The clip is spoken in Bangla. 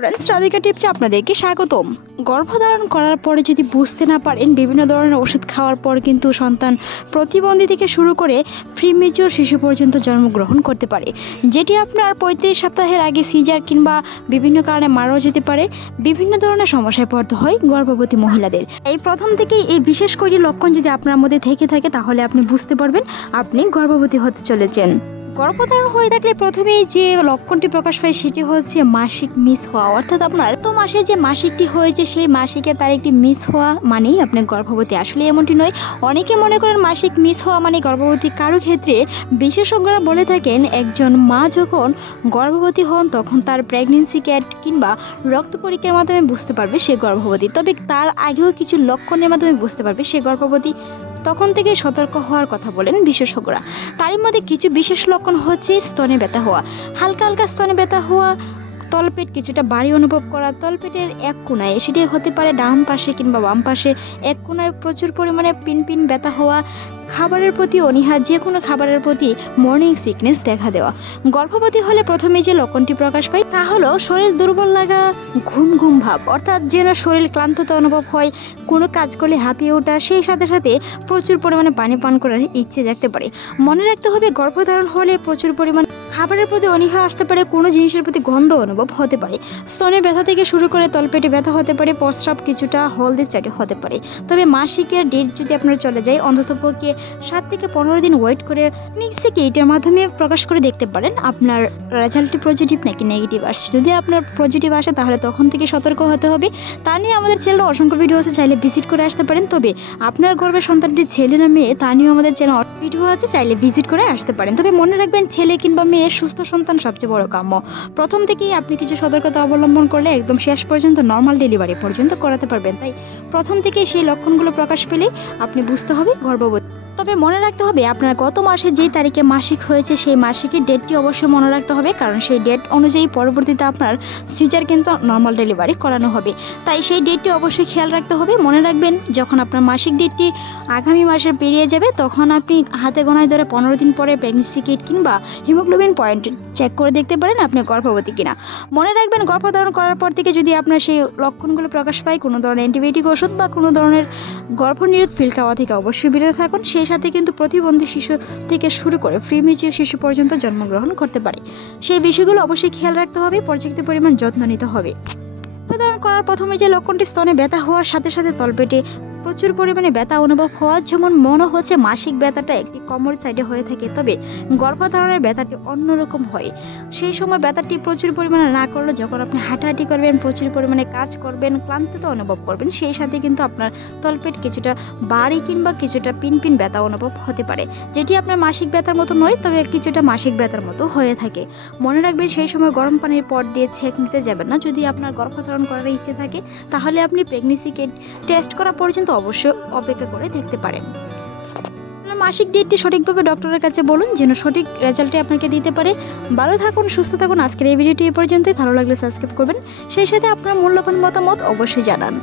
ফ্রেন্ডস, রাধিকা টিপসে আপনাদেরকে স্বাগতম। গর্ভধারণ করার পরে যদি বুঝতে না পারেন, বিভিন্ন ধরনের ওষুধ খাওয়ার পর কিন্তু সন্তান প্রতিবন্ধী থেকে শুরু করে প্রিমেচিওর শিশু পর্যন্ত জন্মগ্রহণ করতে পারে, যেটি আপনার 35 সপ্তাহের আগে সিজার কিংবা বিভিন্ন কারণে মারাও যেতে পারে। বিভিন্ন ধরনের সমস্যায় পড়তে হয় গর্ভবতী মহিলাদের। এই প্রথম থেকেই এই বিশেষ কয়েকটি লক্ষণ যদি আপনার মধ্যে থেকে থাকে, তাহলে আপনি বুঝতে পারবেন আপনি গর্ভবতী হতে চলেছেন। গর্ভধারণ হয়ে থাকলে প্রথমেই যে লক্ষণটি প্রকাশ পায় সেটি হচ্ছে মাসিক মিস হওয়া, অর্থাৎ আপনার তো মাসে যে মাসিকটি হয়েছে সেই মাসিকের তারিখটি মিস হওয়া মানেই আপনি গর্ভবতী। আসলে এমনটি নয়। অনেকে মনে করেন মাসিক মিস হওয়া মানে গর্ভবতী। কারো ক্ষেত্রে বিশেষজ্ঞরা বলে থাকেন একজন মা যখন গর্ভবতী হন তখন তার প্রেগনেন্সি ক্যাট কিংবা রক্ত পরীক্ষার মাধ্যমে বুঝতে পারবে সে গর্ভবতী। তবে তার আগেও কিছু লক্ষণের মাধ্যমে বুঝতে পারবে সে গর্ভবতী। তখন থেকে সতর্ক হওয়ার কথা বলেন বিশেষজ্ঞরা। তারই মধ্যে কিছু বিশেষ লক্ষণ হচ্ছে স্তনে ব্যথা হওয়া, হালকা হালকা স্তনে ব্যথা হওয়া, তলপেট কিছুটা ভারী অনুভব করা, তলপেটের এক কোণায়, সেটি হতে পারে ডান পাশে কিংবা বাম পাশে, এক কোণায় প্রচুর পরিমাণে পিন ব্যথা হওয়া, খাবারের প্রতি অনীহা, যে কোনো খাবারের প্রতি মর্নিং সিকনেস দেখা দেওয়া। গর্ভবতী হলে প্রথমে যে লক্ষণটি প্রকাশ পায় তা হলো শরীর দুর্বল লাগা, ঘুম ভাব, অর্থাৎ যেন শরীর ক্লান্ততা অনুভব হয়, কোনো কাজ করলে হাঁপিয়ে ওঠা, সেই সাথে সাথে প্রচুর পরিমাণে পানি পান করার ইচ্ছে দেখতে পারে। মনে রাখতে হবে গর্ভধারণ হলে প্রচুর পরিমাণ খাবারের প্রতি অনীহা আসতে পারে, কোনো জিনিসের প্রতি গন্ধ অনুভব হতে পারে, স্তনের ব্যথা থেকে শুরু করে তলপেটে ব্যথা হতে পারে, প্রস্রাব কিছুটা হলদে চাটে হতে পারে। তবে মাসিকের ডেট যদি আপনার চলে যায়, অন্ততপক্ষে 7 থেকে 15 দিন ওয়েট করে প্রেগন্যান্সি এটার মাধ্যমে প্রকাশ করে দেখতে পারেন আপনার রেজাল্টটি পজিটিভ নাকি নেগেটিভ আসছে। যদি আপনার পজিটিভ আসে তাহলে তখন থেকে সতর্ক হতে হবে। তা নিয়ে আমাদের চ্যানেলে অসংখ্য ভিডিও আছে, চাইলে ভিজিট করে আসতে পারেন। তবে আপনার গর্ভের সন্তানটি ছেলে না মেয়ে তা নিয়েও আমাদের চ্যানেলে ভিডিও আছে, চাইলে ভিজিট করে আসতে পারেন। তবে মনে রাখবেন, ছেলে কিংবা মেয়ে সুস্থ সন্তান সবচেয়ে বড় কাম্য। প্রথম থেকেই আপনি কিছু সতর্কতা অবলম্বন করলে একদম শেষ পর্যন্ত নর্মাল ডেলিভারি পর্যন্ত করাতে পারবেন। তাই প্রথম থেকেই সেই লক্ষণগুলো প্রকাশ পেলে আপনি বুঝতে হবে গর্ভবতী। তবে মনে রাখতে হবে আপনার গত মাসে যে তারিখে মাসিক হয়েছে সেই মাসিকের ডেটটি অবশ্যই মনে রাখতে হবে, কারণ সেই ডেট অনুযায়ী পরবর্তীতে আপনার সিজার কিন্তু নর্মাল ডেলিভারি করানো হবে। তাই সেই ডেটটি অবশ্যই খেয়াল রাখতে হবে। মনে রাখবেন, যখন আপনার মাসিক ডেটটি আগামী মাসে পেরিয়ে যাবে তখন আপনি হাতে গোনায় ধরে 15 দিন পরে প্রেগন্যান্সি কিট কিংবা হিমোগ্লোবিন পয়েন্ট চেক করে দেখতে পারেন আপনি গর্ভবতী কিনা। মনে রাখবেন, গর্ভধারণ করার পর থেকে যদি আপনার সেই লক্ষণগুলো প্রকাশ পায়, কোনো ধরনের অ্যান্টিবায়োটিক ওষুধ বা কোনো ধরনের গর্ভনিরোধ পিল খাওয়া থেকে অবশ্যই বিরত থাকুন। সেই সাথে কিন্তু প্রতিবন্ধী শিশু থেকে শুরু করে প্রিমেচিওর শিশু পর্যন্ত জন্মগ্রহণ করতে পারে। সেই বিষয়গুলো অবশ্যই খেয়াল রাখতে হবে, পর্যাপ্ত পরিমাণ যত্ন নিতে হবে। গর্ভধারণ করার প্রথমে যে লক্ষণটি স্তনে ব্যথা হওয়ার সাথে সাথে তলপেটে প্রচুর পরিমাণে ব্যথা অনুভব হওয়া, যেমন মনে হচ্ছে মাসিক ব্যথাটা একটি কোমর সাইডে হয়ে থাকে, তবে গর্ভধারণের ব্যথাটি অন্যরকম হয়। সেই সময় ব্যথাটি প্রচুর পরিমাণে না করলে যখন আপনি হাঁটাহাঁটি করবেন, প্রচুর পরিমাণে কাজ করবেন, ক্লান্ততা অনুভব করবেন, সেই সাথে কিন্তু আপনার তলপেট কিছুটা ভারী কিংবা কিছুটা পিন ব্যথা অনুভব হতে পারে, যেটি আপনার মাসিক ব্যথার মতো নয়, তবে কিছুটা মাসিক ব্যথার মতো হয়ে থাকে। মনে রাখবেন, সেই সময় গরম পানির পট দিয়ে ছেঁক নিতে যাবেন না। যদি আপনার গর্ভধারণ করার ইচ্ছে থাকে তাহলে আপনি প্রেগন্যান্সি কিট টেস্ট করা পর্যন্ত অবশ্যই অপেক্ষা করে দেখতে পারেন। মাসিক ডেটটি সঠিকভাবে ডক্টরের কাছে বলুন, যেন সঠিক রেজাল্টটি আপনাকে দিতে পারে। ভালো থাকুন, সুস্থ থাকুন। আজকের এই ভিডিওটি এ পর্যন্তই। ভালো লাগলে সাবস্ক্রাইব করবেন, সেই সাথে আপনার মূল্যবান মতামত অবশ্যই জানান।